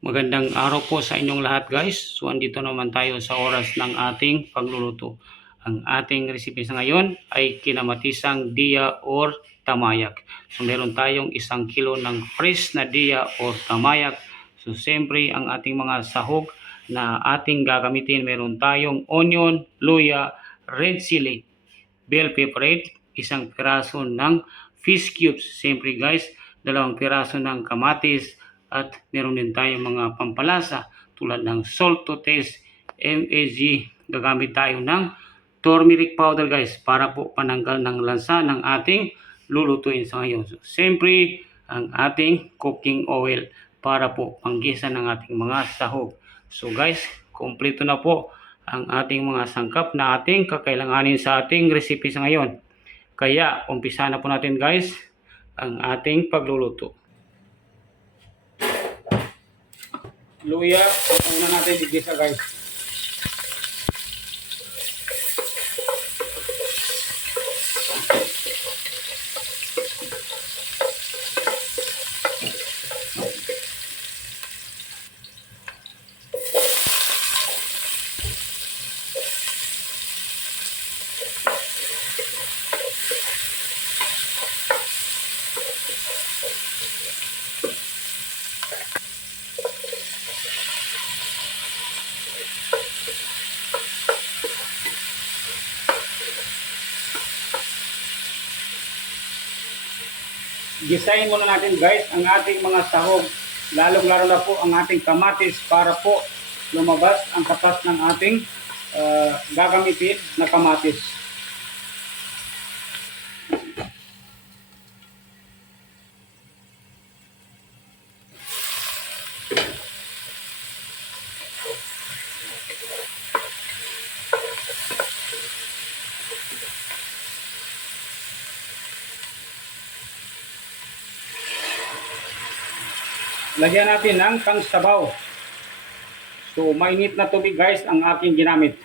Magandang araw po sa inyong lahat guys. So andito naman tayo sa oras ng ating pagluluto. Ang ating recipe sa ngayon ay kinamatisang dia or tamayak. So meron tayong 1 kilo ng fresh na dia or tamayak. So siyempre ang ating mga sahog na ating gagamitin, meron tayong onion, luya, red chili, bell pepper, 1 piraso ng fish cubes. Siyempre guys, 2 piraso ng kamatis, at meron din tayong mga pampalasa tulad ng salt to taste, MAG. Gagamit tayo ng turmeric powder guys para po pananggal ng lansa ng ating lulutuin sa ngayon. So, siyempre ang ating cooking oil para po panggisa ng ating mga sahog. So guys, kompleto na po ang ating mga sangkap na ating kakailanganin sa ating recipe sa ngayon. Kaya umpisa na po natin guys ang ating pagluluto. Luya, una natin igisa guys. Gisahin muna natin guys ang ating mga sahog, lalong-lalo na po ang ating kamatis para po lumabas ang katas ng ating gagamitin na kamatis. Lagyan natin ng pangsabaw. So mainit na tubig guys ang aking ginamit.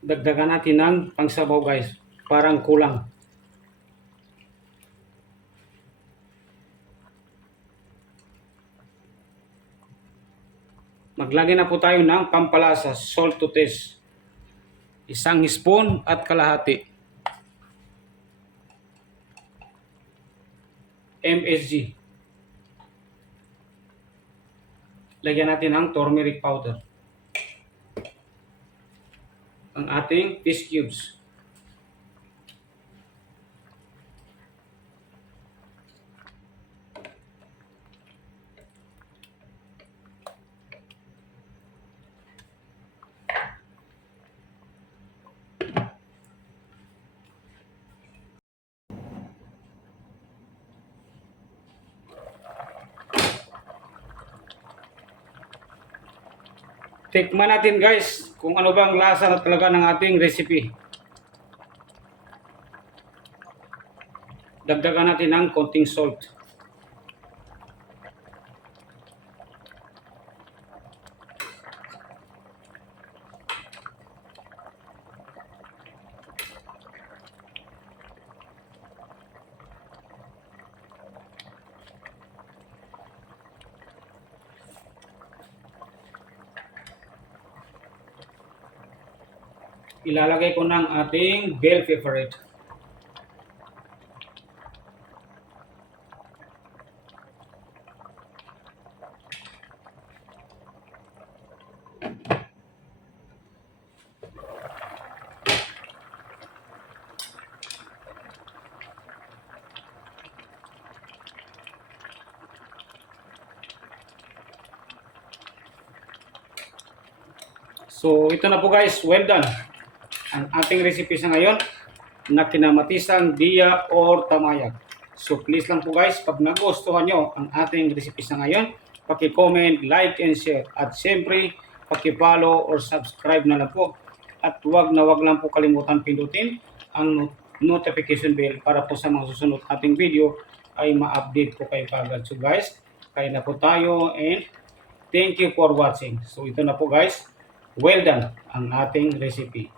Dagdagan natin ng pangsabaw guys, parang kulang. Maglagay na po tayo ng pampalasa, salt to taste, 1 spoon at kalahati. MSG. Lagyan natin ng turmeric powder. Ang ating fish cubes. Tikman natin guys kung ano bang lasa na talaga ng ating recipe. Dagdagan natin ng konting salt. Ilalagay ko ng ating bell pepper. So ito na po guys, well done. Ang ating recipe sa ngayon na kinamatisang dia or tamayak. So please lang po guys, pag nagustuhan nyo ang ating recipe sa ngayon, paki-comment, like and share. At siyempre, paki-follow or subscribe na lang po. At wag lang po kalimutan pindutin ang notification bell para po sa mga susunod ating video ay ma-update po kayo kagad. So guys, kaya na po tayo and thank you for watching. So ito na po guys, well done ang ating recipe.